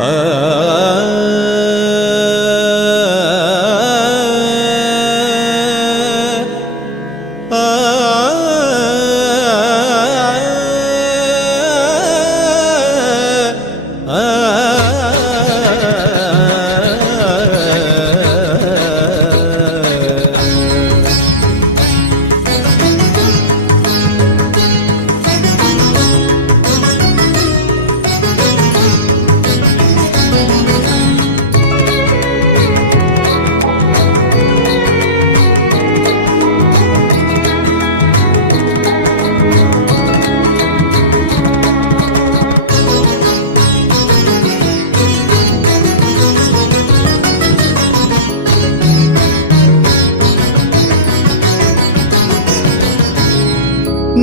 哎哎哎。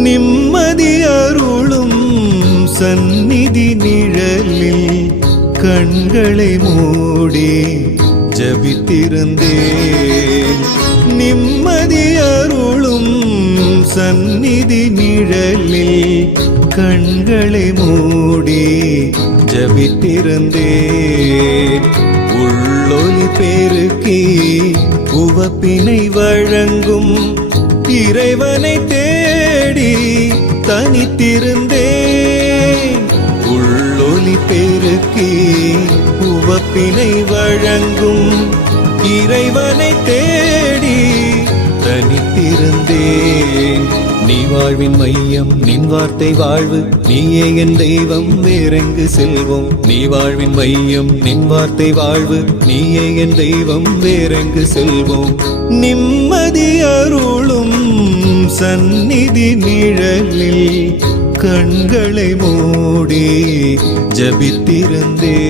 நிம்மதி அருளும் சந்நிதி நிழலில் கண்களை மூடி ஜபித்திருந்தேன். நிம்மதி அருளும் சந்நிதி நிழலில் கண்களை மூடி ஜபித்திருந்தேன். உள்ளொலி பெருக்கி உவப்பினை வழங்கும் இறைவனை தே தேடி தனித்திருந்தேன். உள்ளொலி பெருக்கி உவப்பினை வழங்கும் இறைவனை தேடி தனித்திருந்தேன். நீ வாழ்வின் மையம் நின் வார்த்தை வாழ்வு நீயே என் தெய்வம் வேறெங்கு செல்வோம். நீ வாழ்வின் மையம் நின் வார்த்தை வாழ்வு நீயே என் தெய்வம் வேறெங்கு செல்வோம். நிம்மதி அருளும் சந்நிதி நிழலில் கண்களை மூடி ஜபித்திருந்தேன்.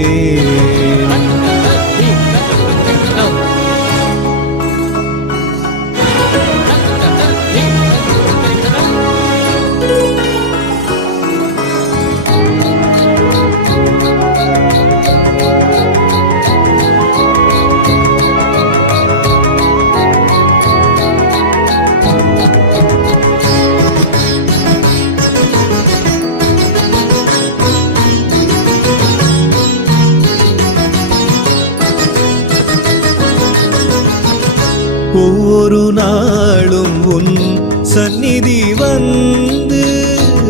ஒரு நாளும் உன் சந்நிதி வந்து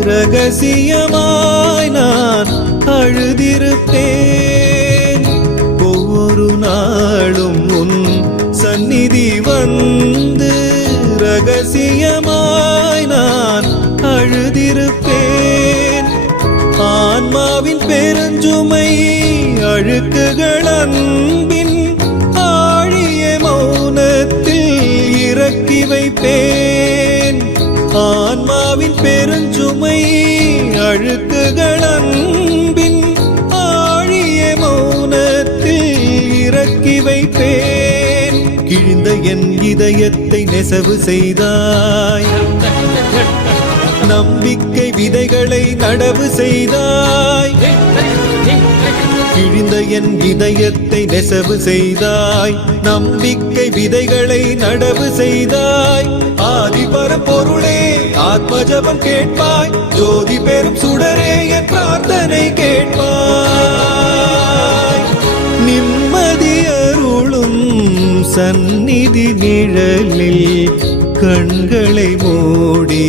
ரகசியமாய் நான் அழுதிருப்பேன். ஒவ்வொரு நாளும் உன் சந்நிதி வந்து ரகசியமாய் நான் அழுதிருப்பேன். ஆன்மாவின் பெருஞ்சுமை அழுக்குகள் அன்பி விலக்கி வைப்பேன். ஆன்மாவின் பெருஞ்சுமை அழுக்குகள் அன்பின் ஆழிய மௌனத்தில் இறக்கி வைப்பேன். கிழிந்த என் இதயத்தை நெசவு செய்தாய். நம்பிக்கை விதைகளை நடவு செய்தாய். கிழிந்த என் இதயத்தை நெசவு செய்தாய். நம்பிக்கை விதைகளை நடவு செய்தாய். ஆதி பொருளே ஆத்ம ஜபம் கேட்பாய். ஜோதி பெரும் சுடரே என் பிரார்த்தனை கேட்பாய். நிம்மதி அருளும் சந்நிதி நிழலில் கண்களை மூடி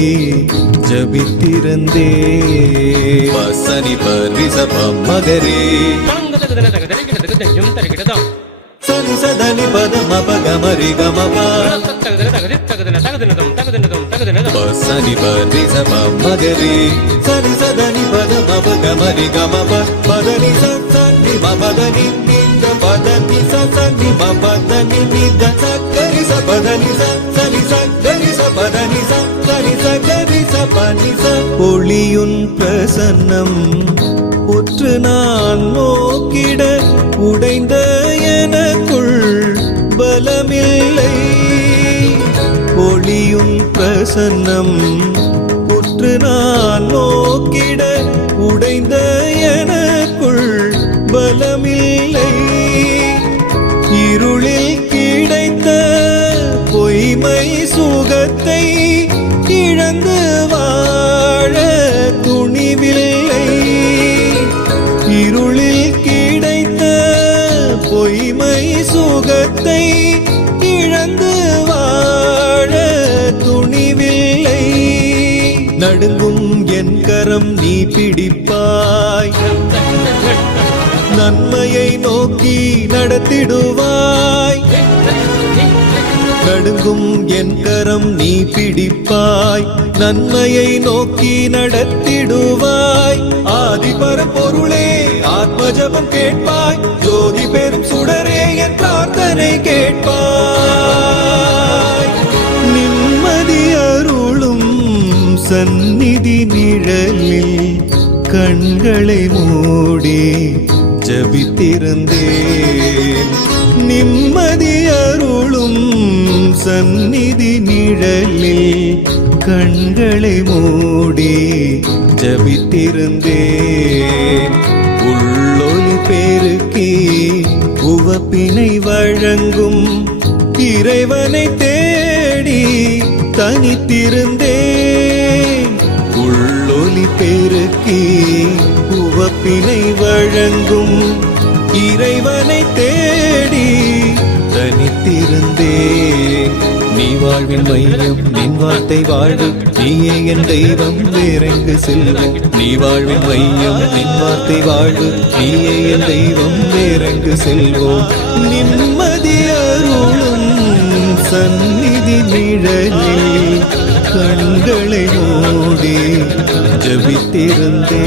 ஜபித்திருந்தே வசனி பரிசபம் மகரே. சனி சதனி பதம பகமரி கமபா. சனி பரிசபம் மகரே. சனி சதனி பதம் அபகமரி கமப. பதனி சன்னி மபதனி நிந்த பதனி சன்னி மபதனி நிந்த சக்கரி சபதனி சனி சக்கரி சபதனி ச பரிச கரிச பனிச ஒளியுன் பிரசன்னம். ஒற்று நான் நோக்கிட உடைந்த எனக்குள் பலமில்லை. ஒளியும் பிரசன்னம். உற்று நான் நோக்கிட உடைந்த நடுங்கும் என் கரம் நீ பிடிப்பாய். நன்மையை நோக்கி நடத்திடுவாய். நடுங்கும் என் கரம் நீ பிடிப்பாய். நன்மையை நோக்கி நடத்திடுவாய். ஆதிபர பொருளே ஆத்மஜபம் கேட்பாய். ஜோதி பெரும் சுடரே என் பிரார்த்தனை சந்நிதி நிழலில் கண்களை மூடி ஜபித்திருந்தேன். நிம்மதி அருளும் சந்நிதி நிழலில் கண்களை மூடி ஜபித்திருந்தேன். உள்ளொலி பெருக்கி உவப்பினை வழங்கும் இறைவனை தேடி தனித்திருந்தேன். உவப்பினை வழங்கும் இறைவனை தேடி தனித்திருந்தே. நீ வாழ்வின் மையம் நின் வார்த்தை வாழ்வு நீயே என் தெய்வம் வேறெங்கு செல்வோம். நீ வாழ்வின் மையம் நின் வார்த்தை வாழ்வு நீயே என் தெய்வம் வேறெங்கு செல்வோம். நிம்மதி அருளும் சந்நிதி நிழலில் கண்களை மூடி ஜபித்திருந்தே